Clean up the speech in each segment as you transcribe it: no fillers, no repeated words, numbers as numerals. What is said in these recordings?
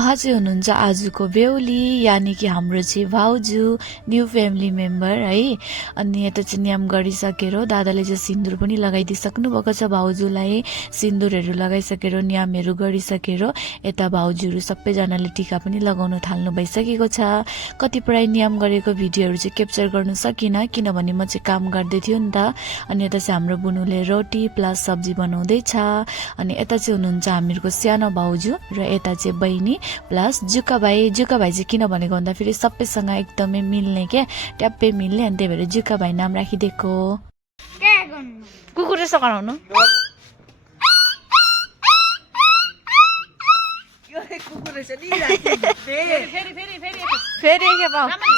उहाँ चाहिँ हुनुहुन्छ आजको बेहुली यानि कि हाम्रो चाहिँ भाउजू न्यू फ्यामिली मेम्बर है। अनि यता चाहिँ नियम गरिसकेर दादाले चाहिँ सिन्दुर पनि लगाइदिइसक्नु भएको छ भाउजूलाई। सिन्दुरहरू लगाइसकेर नियमहरू गरिसकेर यता भाउजूहरू सबैजनाले टीका पनि लगाउन थाल्नु भइसकेको छ। कतिपय नियम गरेको भिडियोहरू चाहिँ क्याप्चर गर्न सकिनँ किनभने म चाहिँ काम गर्दै थियो नि त। अनि यता चाहिँ हाम्रो बुनुले रोटी प्लस सब्जी बनाउँदैछ। अनि यता चाहिँ हुनुहुन्छ हामीहरूको सानो भाउजू र यता चाहिँ बहिनी प्लस जुका भाइ चाहिँ किन भनेको भन्दाखेरि सबैसँग एकदमै मिल्ने क्या, ट्याप्पै मिल्ने। अनि त्यही भएर जुका भाइ नाम राखिदिएको। कुकुर जस्तो कराउनु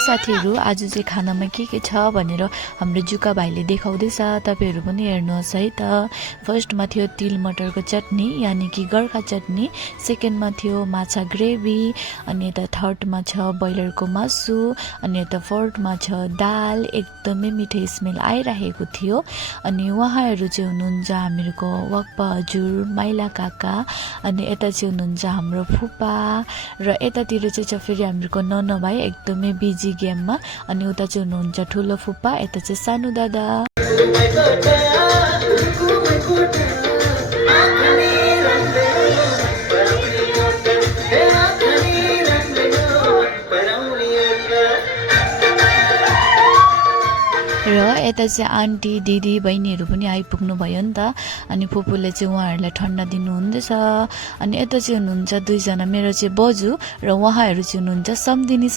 साथीहरू आज चाहिँ खानामा के छ भनेर हाम्रो जुका भाइले देखाउँदैछ, तपाईँहरू पनि हेर्नुहोस् है त। फर्स्टमा थियो तिल मटरको चटनी यानि कि गोर्खा चटनी, सेकेन्डमा थियो माछा ग्रेभी, अनि यता थर्डमा छ ब्रोइलरको मासु, अनि यता फोर्थमा छ दाल। एकदमै मिठो स्मेल आइरहेको थियो। अनि उहाँहरू चाहिँ हुनुहुन्छ हामीहरूको वक्पा हजुर, माइला काका, अनि यता चाहिँ हुनुहुन्छ हाम्रो फुपा, र यतातिर चाहिँ छ फेरि हामीहरूको नन भाइ एकदमै बिजी गेममा। अनि उता चाहिँ हुनुहुन्छ ठुलो फुपा, यता चाहिँ सानो दादा। र यता चाहिँ आन्टी दिदी बहिनीहरू पनि आइपुग्नु भयो नि त। अनि फुपूले चाहिँ उहाँहरूलाई ठन्डा दिनुहुँदैछ। अनि यता चाहिँ हुनुहुन्छ दुईजना मेरो चाहिँ बजू र उहाँहरू चाहिँ हुनुहुन्छ सम्धिनी।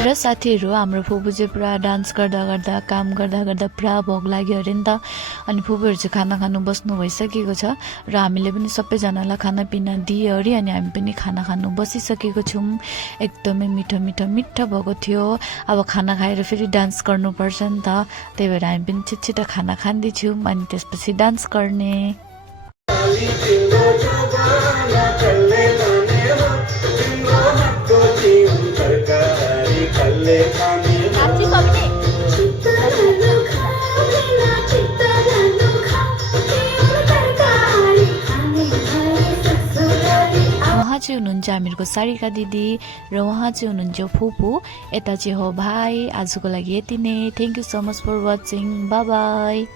र साथीहरू हाम्रो फुपू चाहिँ पुरा डान्स गर्दा काम गर्दा पुरा भोक लाग्यो अरे नि त। अनि फुपूहरू चाहिँ खाना खानु बस्नु भइसकेको छ र हामीले पनि सबैजनालाई खानापिना दियो अरे। अनि हामी पनि खाना खानु बसिसकेको छौँ। एकदमै मिठो भएको थियो। अब खाना खाएर फेरि डान्स गर्नुपर्छ नि त, त्यही भएर हामी पनि छिटो खाना खाँदैछौँ अनि त्यसपछि डान्स गर्ने। उहाँ चाहिँ हुनुहुन्छ हामीहरूको सारिका दिदी र उहाँ चाहिँ हुनुहुन्छ फुपू, यता चाहिँ हो भाइ। आजको लागि यति नै। Thank you so much for watching. Bye by.